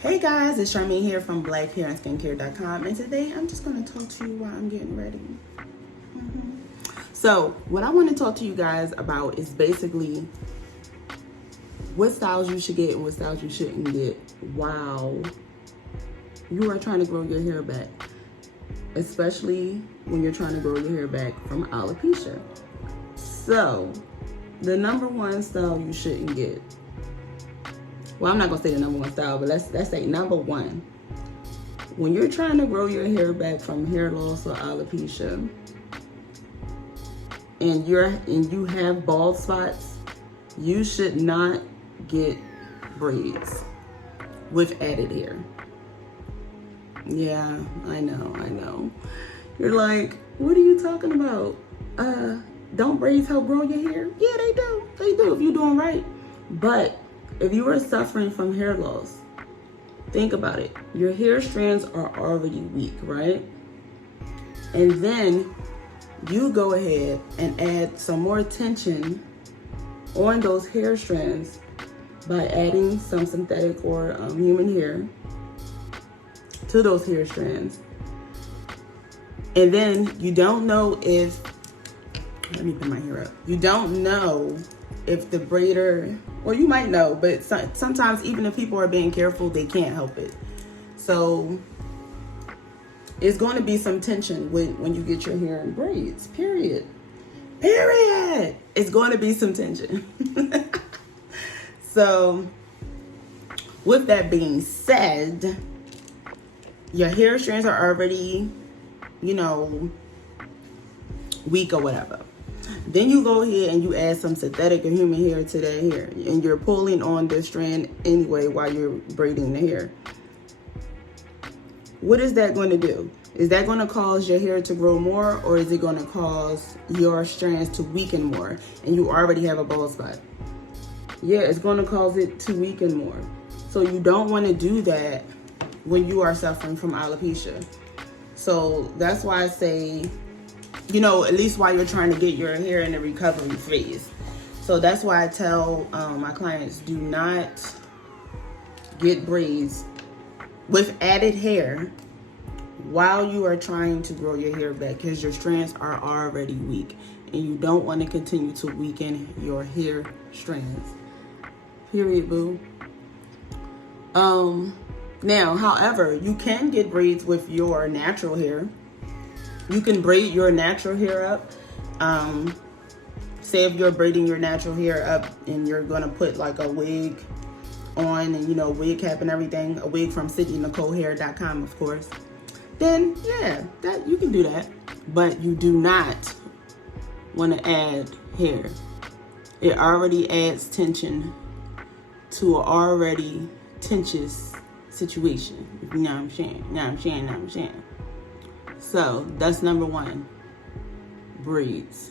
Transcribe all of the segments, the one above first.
Hey guys, it's Charmaine here from blackhairandskincare.com, and today I'm just going to talk to you while I'm getting ready. So what I want to talk to you guys about is basically what styles you should get and what styles you shouldn't get while you are trying to grow your hair back, especially when you're trying to grow your hair back from alopecia. So the number one style you shouldn't get, well, I'm not gonna say the number one style, but let's say number one. When you're trying to grow your hair back from hair loss or alopecia, and you have bald spots, you should not get braids with added hair. Yeah, I know. You're like, what are you talking about? Don't braids help grow your hair? Yeah, they do. They do if you're doing right. But if you are suffering from hair loss, think about it. Your hair strands are already weak, right? And then you go ahead and add some more tension on those hair strands by adding some synthetic or human hair to those hair strands. And then you don't know if, let me put my hair up. You don't know if the braider, or you might know, but sometimes even if people are being careful, they can't help it. So it's going to be some tension when you get your hair in braids, period. It's going to be some tension. So with that being said, your hair strands are already, weak or whatever. Then you go ahead and you add some synthetic or human hair to that hair, and you're pulling on the strand anyway while you're braiding the hair. What is that going to do? Is that going to cause your hair to grow more, or is it going to cause your strands to weaken more and you already have a bald spot? Yeah, it's going to cause it to weaken more. So you don't want to do that when you are suffering from alopecia. So that's why I say, at least while you're trying to get your hair in the recovery phase. So that's why I tell my clients, do not get braids with added hair while you are trying to grow your hair back, because your strands are already weak and you don't want to continue to weaken your hair strands. Period, boo. Now, however, you can get braids with your natural hair. You can braid your natural hair up. Say if you're braiding your natural hair up and you're gonna put like a wig on and wig cap and everything, a wig from CydneyNicoleHair.com, of course. Then yeah, that you can do that, but you do not want to add hair. It already adds tension to an already tensious situation. You know what I'm saying? So that's number one, braids.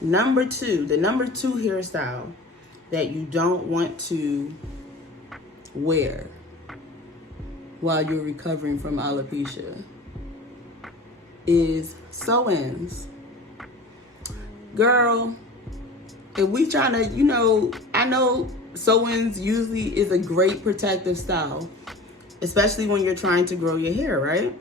Number two, the number two hairstyle that you don't want to wear while you're recovering from alopecia is sew-ins. Girl, if we trying to, I know sew-ins usually is a great protective style, especially when you're trying to grow your hair, right?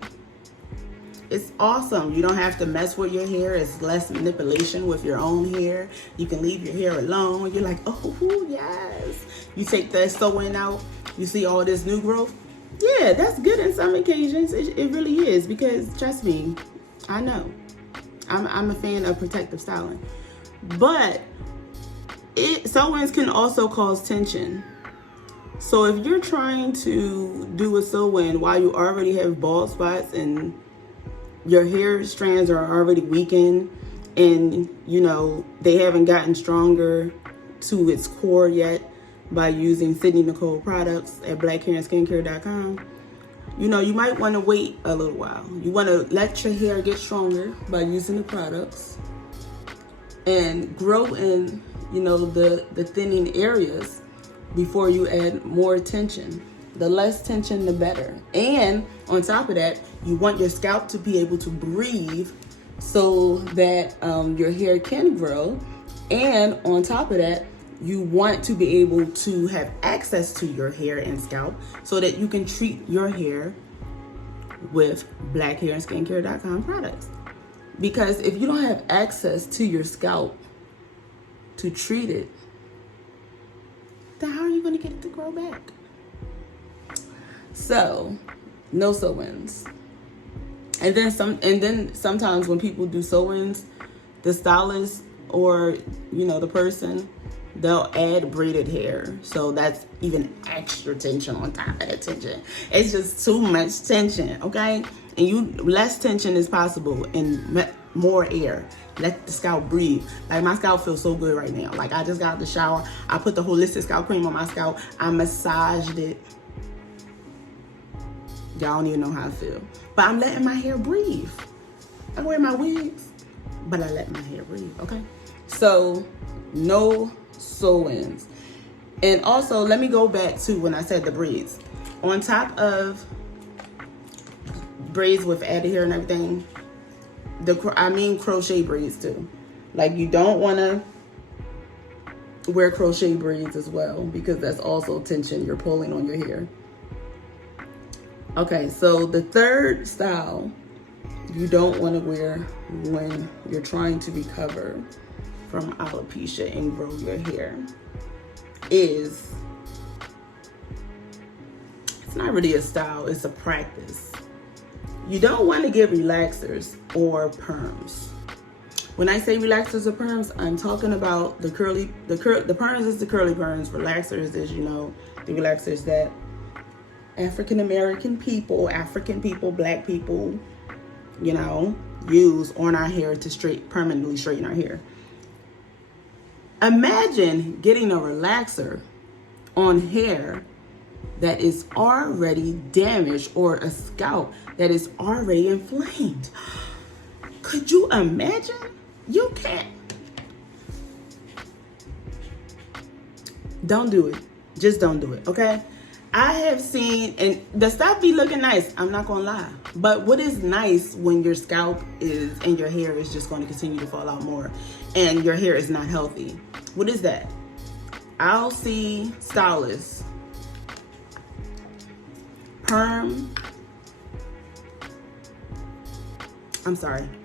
It's awesome. You don't have to mess with your hair. It's less manipulation with your own hair. You can leave your hair alone. You're like, oh, yes. You take the sew-in out. You see all this new growth. Yeah, that's good in some occasions. It really is, because trust me, I know. I'm a fan of protective styling. But sew-ins can also cause tension. So if you're trying to do a sew-in while you already have bald spots and your hair strands are already weakened and, they haven't gotten stronger to its core yet by using Sydney Nicole products at blackhairandskincare.com, you might want to wait a little while. You want to let your hair get stronger by using the products and grow in, the thinning areas before you add more tension. The less tension, the better. And on top of that, you want your scalp to be able to breathe so that your hair can grow. And on top of that, you want to be able to have access to your hair and scalp so that you can treat your hair with blackhairandskincare.com products. Because if you don't have access to your scalp to treat it, then how are you going to get it to grow back? So, no sew-ins. And then sometimes when people do sew-ins, the stylist or the person, they'll add braided hair. So that's even extra tension on top of the tension. It's just too much tension, okay? And less tension is possible and more air. Let the scalp breathe. Like, my scalp feels so good right now. Like, I just got out the shower. I put the Holistic Scalp Cream on my scalp. I massaged it. Y'all don't even know how I feel. But I'm letting my hair breathe. I wear my wigs, but I let my hair breathe, okay? So, no sew-ins. And also, let me go back to when I said the braids. On top of braids with added hair and everything, I mean crochet braids too. Like, you don't want to wear crochet braids as well, because that's also tension you're pulling on your hair. Okay, so the third style you don't want to wear when you're trying to recover from alopecia and grow your hair is, it's not really a style, it's a practice. You don't want to get relaxers or perms. When I say relaxers or perms, I'm talking about the perms is the curly perms. Relaxers is, the relaxers that African people, black people, use on our hair to permanently straighten our hair. Imagine getting a relaxer on hair that is already damaged or a scalp that is already inflamed. Could you imagine? You can't. Don't do it. Just don't do it, okay? I have seen, and the stuff be looking nice, I'm not gonna lie. But what is nice when your scalp is, and your hair is just gonna continue to fall out more, and your hair is not healthy? What is that? I'll see stylists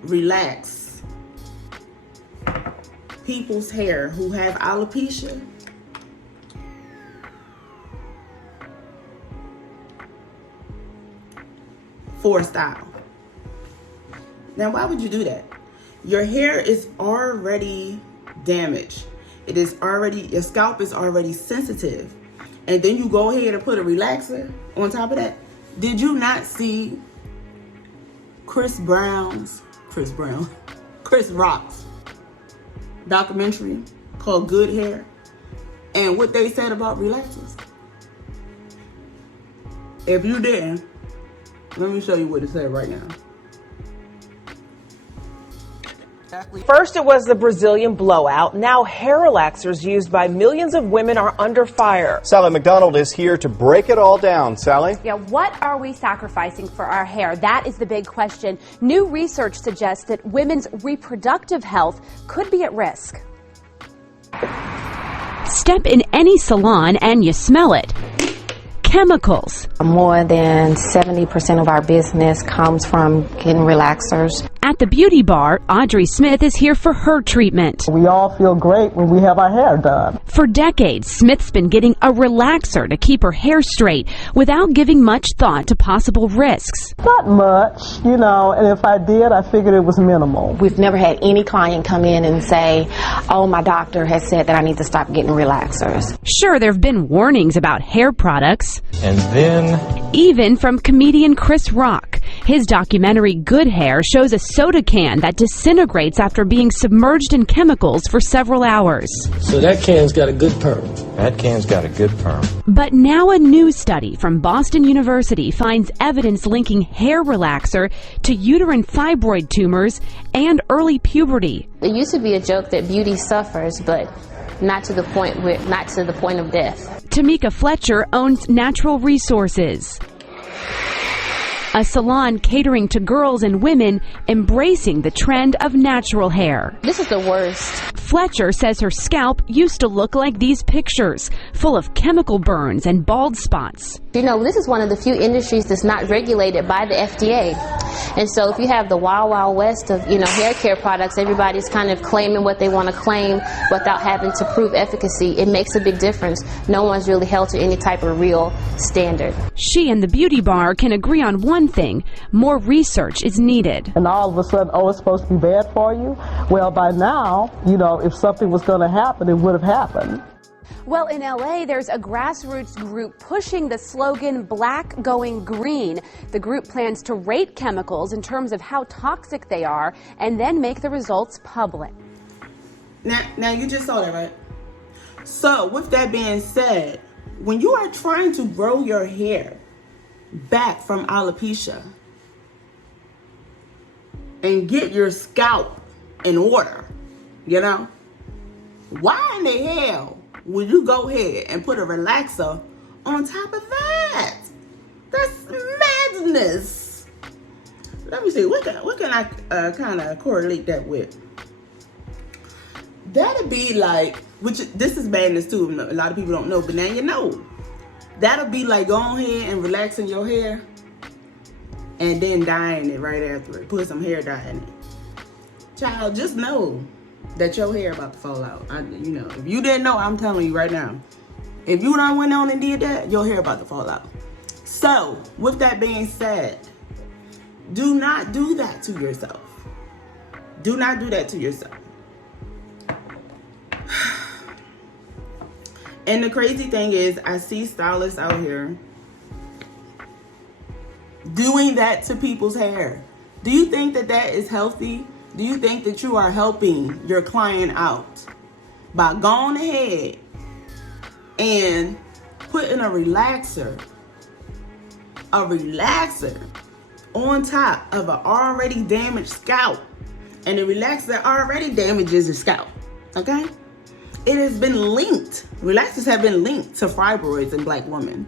relax people's hair who have alopecia for style. Now, why would you do that? Your hair is already damaged. Your scalp is already sensitive. And then you go ahead and put a relaxer on top of that. Did you not see Chris Rock's documentary called Good Hair, and what they said about relaxers? If you didn't, let me show you what it said right now. First, it was the Brazilian blowout. Now, hair relaxers used by millions of women are under fire. Sally McDonald is here to break it all down. Sally? Yeah, what are we sacrificing for our hair? That is the big question. New research suggests that women's reproductive health could be at risk. Step in any salon and you smell it. Chemicals. More than 70% of our business comes from getting relaxers. At the beauty bar, Audrey Smith is here for her treatment. We all feel great when we have our hair done. For decades, Smith's been getting a relaxer to keep her hair straight without giving much thought to possible risks. Not much, and if I did, I figured it was minimal. We've never had any client come in and say, oh, my doctor has said that I need to stop getting relaxers. Sure, there have been warnings about hair products. And then... even from comedian Chris Rock. His documentary Good Hair shows a soda can that disintegrates after being submerged in chemicals for several hours. So that can's got a good perm. That can's got a good perm. But now a new study from Boston University finds evidence linking hair relaxer to uterine fibroid tumors and early puberty. It used to be a joke that beauty suffers, but not to the point of death. Tamika Fletcher owns Natural Resources, a salon catering to girls and women embracing the trend of natural hair. This is the worst. Fletcher says her scalp used to look like these pictures, full of chemical burns and bald spots. You know, this is one of the few industries that's not regulated by the FDA. And so if you have the wild, wild west of, hair care products, everybody's kind of claiming what they want to claim without having to prove efficacy. It makes a big difference. No one's really held to any type of real standard. She and the Beauty Bar can agree on one thing: more research is needed. And all of a sudden, it's supposed to be bad for you. Well, by now, if something was going to happen, it would have happened. Well, in LA, there's a grassroots group pushing the slogan "Black Going Green." The group plans to rate chemicals in terms of how toxic they are and then make the results public. Now you just saw that, right? So with that being said, when you are trying to grow your hair back from alopecia and get your scalp in order, why in the hell would you go ahead and put a relaxer on top of that? That's madness. Let me see, what can I kind of correlate that with? That'd be like, this is madness too, a lot of people don't know, but now you know. That'll be like going ahead and relaxing your hair and then dyeing it right after it. Put some hair dye in it. Child, just know that your hair about to fall out. If you didn't know, I'm telling you right now. If you done went on and did that, your hair about to fall out. So, with that being said, do not do that to yourself. Do not do that to yourself. And the crazy thing is, I see stylists out here doing that to people's hair. Do you think that that is healthy? Do you think that you are helping your client out by going ahead and putting a relaxer on top of an already damaged scalp? And the relaxer already damages the scalp, okay? It has been linked. Relaxers have been linked to fibroids in black women.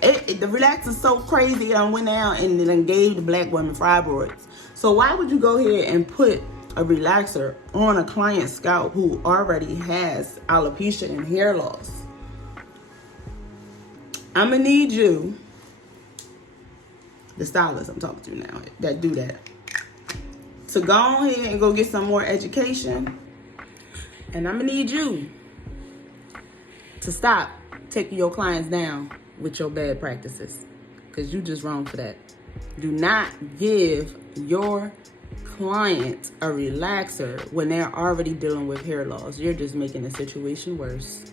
The relaxer's so crazy, it went out and it gave the black women fibroids. So why would you go ahead and put a relaxer on a client's scalp who already has alopecia and hair loss? I'm gonna need you, the stylist I'm talking to now that do that, to go ahead and go get some more education. And I'm gonna need you to stop taking your clients down with your bad practices, because you just wrong for that. Do not give your client a relaxer when they're already dealing with hair loss. You're just making the situation worse.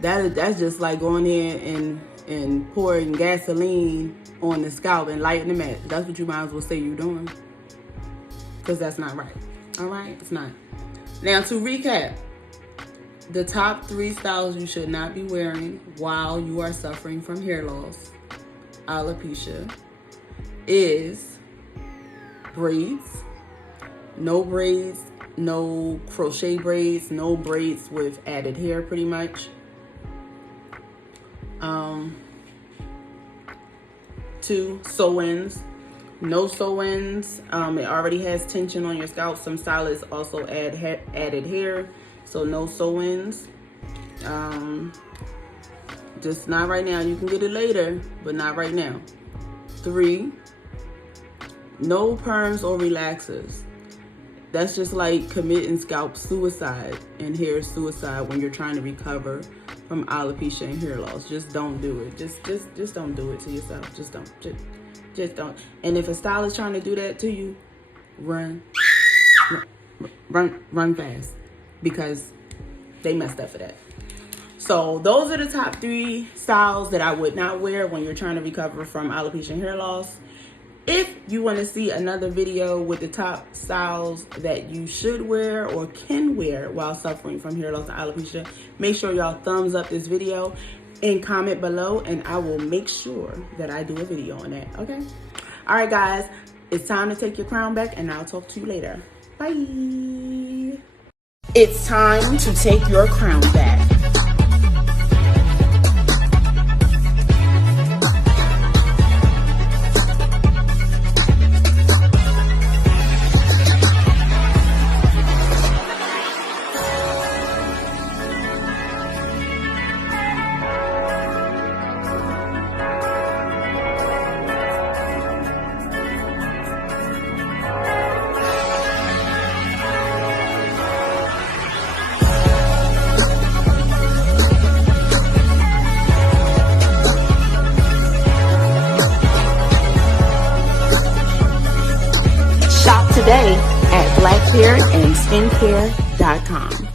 That's just like going in and pouring gasoline on the scalp and lighting the match. That's what you might as well say you're doing, because that's not right. All right, it's not. Now, to recap, the top 3 styles you should not be wearing while you are suffering from hair loss, alopecia, is braids, no crochet braids, no braids with added hair pretty much. 2, sew-ins. No sew-ins. It already has tension on your scalp. Some stylists also added hair, so no sew-ins. Just not right now. You can get it later, but not right now. 3, no perms or relaxers. That's just like committing scalp suicide and hair suicide when you're trying to recover from alopecia and hair loss. Just don't do it. Just don't do it to yourself. Just don't. And if a stylist trying to do that to you, run fast, because they messed up for that. So those are the top 3 styles that I would not wear when you're trying to recover from alopecia and hair loss. If you want to see another video with the top styles that you should wear or can wear while suffering from hair loss and alopecia, make sure y'all thumbs up this video and comment below, and I will make sure that I do a video on that, okay? All right, guys, it's time to take your crown back, and I'll talk to you later. Bye. It's time to take your crown back. today at blackhairandskincare.com.